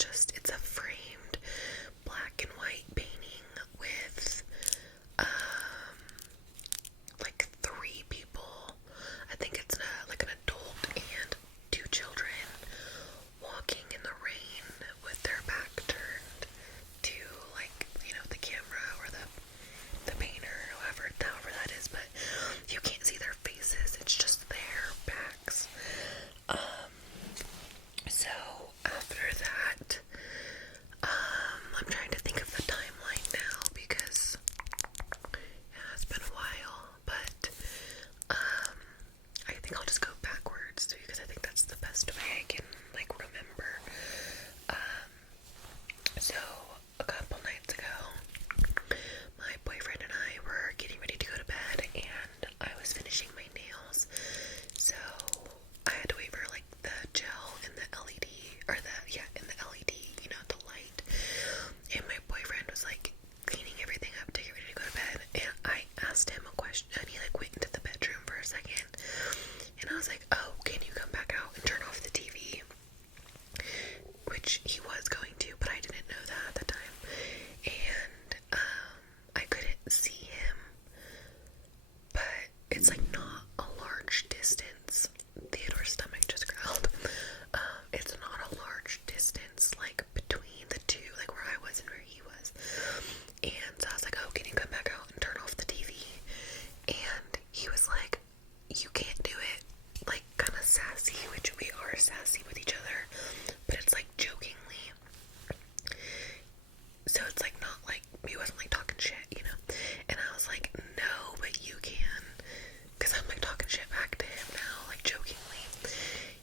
it's a framed black and white painting with, like 3 people. I think it's like an adult and 2 children walking in the rain with their back turned to, like, the camera or the painter, however that is, but you can't see their faces, it's just their backs. So after that, I'm trying to think of the timeline now because it's been a while, but I think I'll just go backwards because I think that's the best way I can, like, remember. So a couple nights ago, my boyfriend and I were getting ready to go to bed, and I was finishing my nails, so I had to wait for, like, the gel in the LED, or in the LED, the light, and my boyfriend was, like, cleaning everything up to get ready to go to bed, and I asked him a question, and he, like, went into the bedroom for a second, and I was like, oh, can you come back out and turn off the TV? Which he was going to, but I didn't know that at the time, and I couldn't see him, but it's, like, not a large distance. Theodore's stomach just growled. It's not a large distance, like, between the two, like, where I was and where he was, and so I was like, oh, can you come back out and turn off the TV? And he was like, you can't do it, like, kind of sassy, which we are sassy with each other, but it's, like, jokingly. So it's, like, not like, he wasn't, like, talking shit, and I was like, no, but you can, because I'm, like, talking shit back to him now, like, jokingly,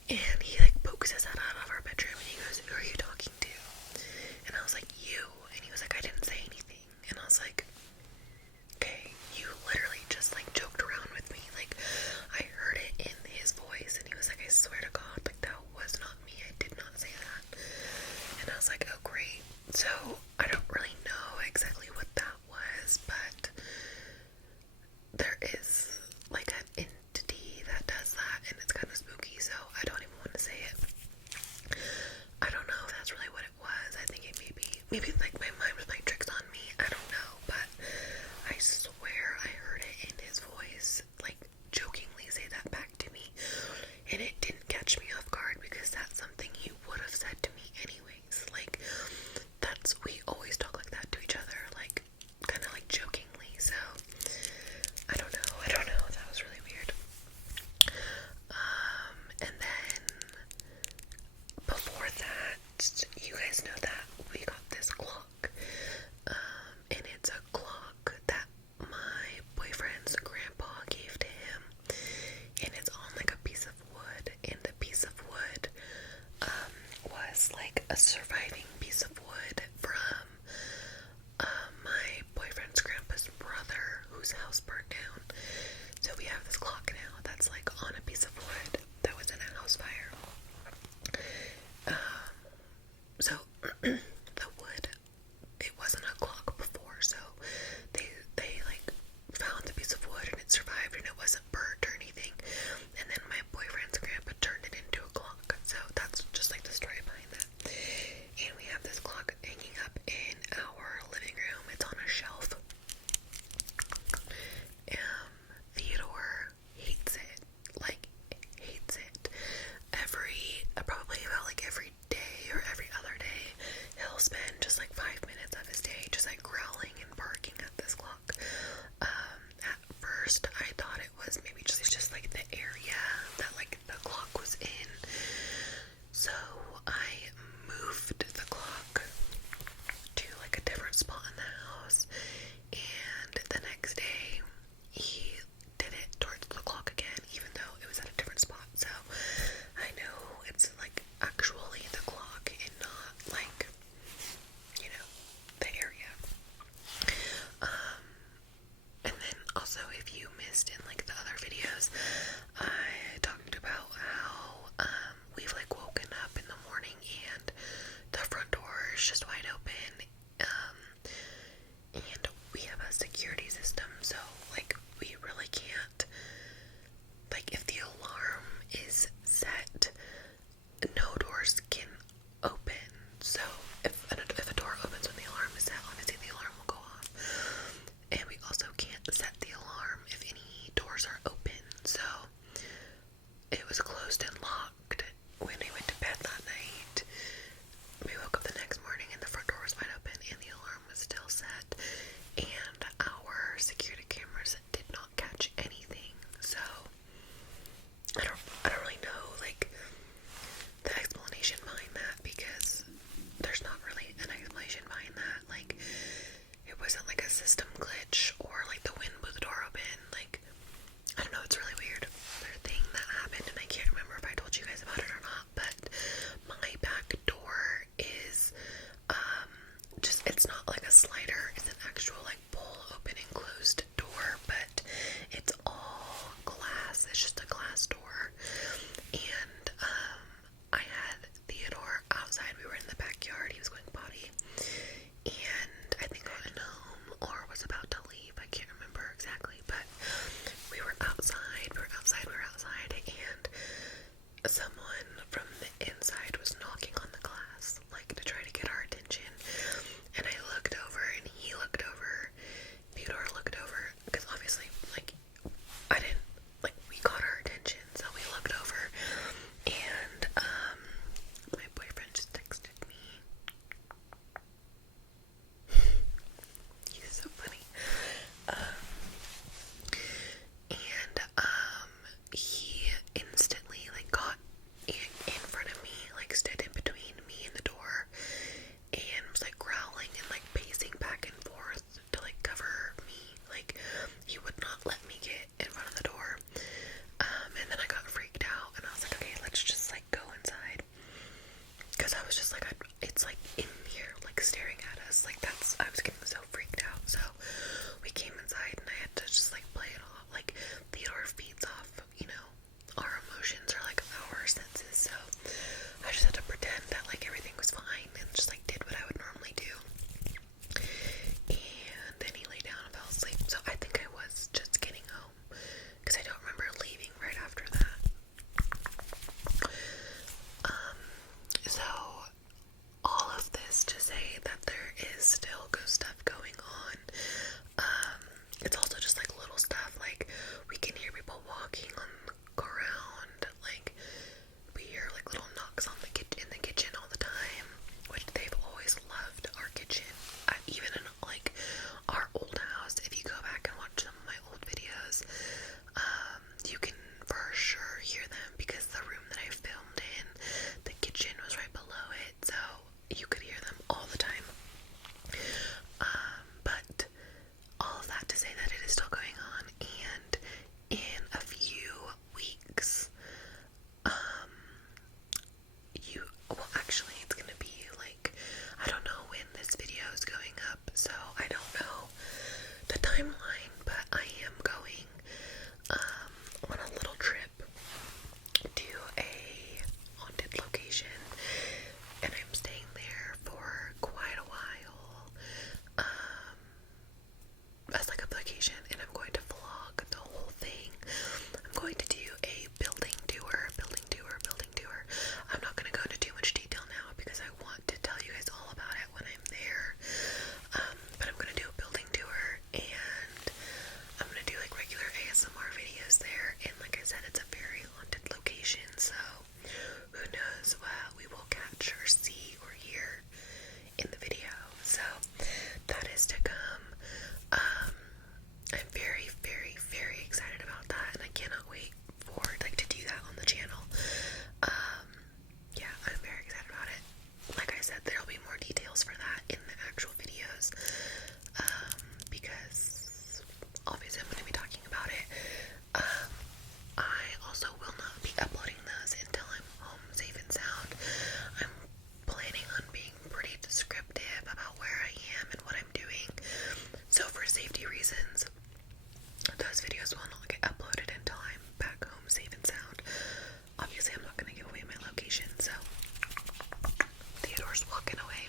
and he, like, pokes his head out of our bedroom, and he goes, who are you talking to? And I was like, you, and he was like, I didn't say anything, and I was like, okay, you literally just, like, joked around with me, like, I heard it in his voice, and he was like, I swear to God, like, that was not me, I did not say that. And I was like, oh, great. So I don't really know exactly what that was, but there is, like, an entity that does that, and it's kind of spooky, so I don't even want to say it. I don't know if that's really what it was. I think it maybe like my mind was playing tricks on me, I don't know, but I swear I heard it in his voice, like, jokingly say that back to me, and it didn't catch me off guard because that's something he would have said to me anyways. Like, we always talk like that to each other, like, kind of, like, jokingly, so I don't know, that was really weird. And then before that, you guys know that we got this clock, and it's a clock that my boyfriend's grandpa gave to him, and it's on, like, a piece of wood, and the piece of wood was, like, a surviving piece of wood from my boyfriend's grandpa's brother, whose house burned down. So we have this clock now that's, like, on a piece of wood that was in a house fire. So the wood, it wasn't a clock before, so they like found the piece of wood and it survived and it wasn't burnt or anything, and then my boyfriend's grandpa turned it into a clock. So that's just, like, the story behind that. And we have this clock hanging up in a slider. It's an actual like pull open and closed door, but it's all glass. It's just a glass door. And I had Theodore outside. We were in the backyard. He was going potty, and I think I went home or was about to leave. I can't remember exactly, but we were outside. And someone from the inside was knocking on the glass, like to try to get our attention. And I looked over, and he looked over. Theodore looked over, because obviously, like, I didn't, like, we caught our attention, so we looked over, and, my boyfriend just texted me. He's so funny. He instantly, like, got in front of me, like, stood in between me and the door, and was, like, growling and, like, pacing back and forth to, like, cover me. Like, he would not let me get in front of the door. And then I got freaked out, and I was like, okay, let's just, like, go inside. Because I was just like, it's, like, in here, like, staring at us. Like, I was getting so freaked out. So, we came inside, and I had to just, like, play it off. Like, Theodore feeds off, you know, our emotions are, like, our senses. So, I just had to pretend that, like, everything was fine, and just, like, did what I would normally do. And then he lay down and fell asleep. So I think I was just getting home, because I don't remember leaving right after that. So all of this to say that there is still ghost stuff going on. It's also just like little stuff, like we can hear people walking on the ground, like we hear like little knocks on in the kitchen all the time, which they've always loved our kitchen. Even in like our old house, if you go back and watch some of my old videos, you can for sure hear them, because the room that I filmed in, the kitchen was right below it, so you could hear them all the time. But all of that to say that it is still going on, and in a few weeks, well, actually, it's gonna be like, I don't know when this video is going up, so I don't know the timeline, but I am going, on a little trip to a haunted location, and I'm staying there for quite a while, as like a vacation, and I'm going to vlog the whole thing. I'm going to do a building tour. I'm not going to go into too much detail now, because I want to tell you guys all about it when I'm there, but I'm going to do a building tour, and I'm going to do like regular ASMR videos there, and like I said, it's a very haunted location, so who knows what we will catch or see or hear in the video. So that is to come. I'm very, very, very excited about that, and I cannot wait for like to do that on the channel. Yeah, I'm very excited about it. Like I said, there'll be more details for that in the actual videos, because obviously I'm going to be talking about it. I also will not be uploading those until I'm home safe and sound. I'm planning on being pretty descriptive about where I am and what I'm doing, so for safety reasons, those videos will not get uploaded until I'm back home safe and sound. Obviously, I'm not going to give away my location, so Theodore's walking away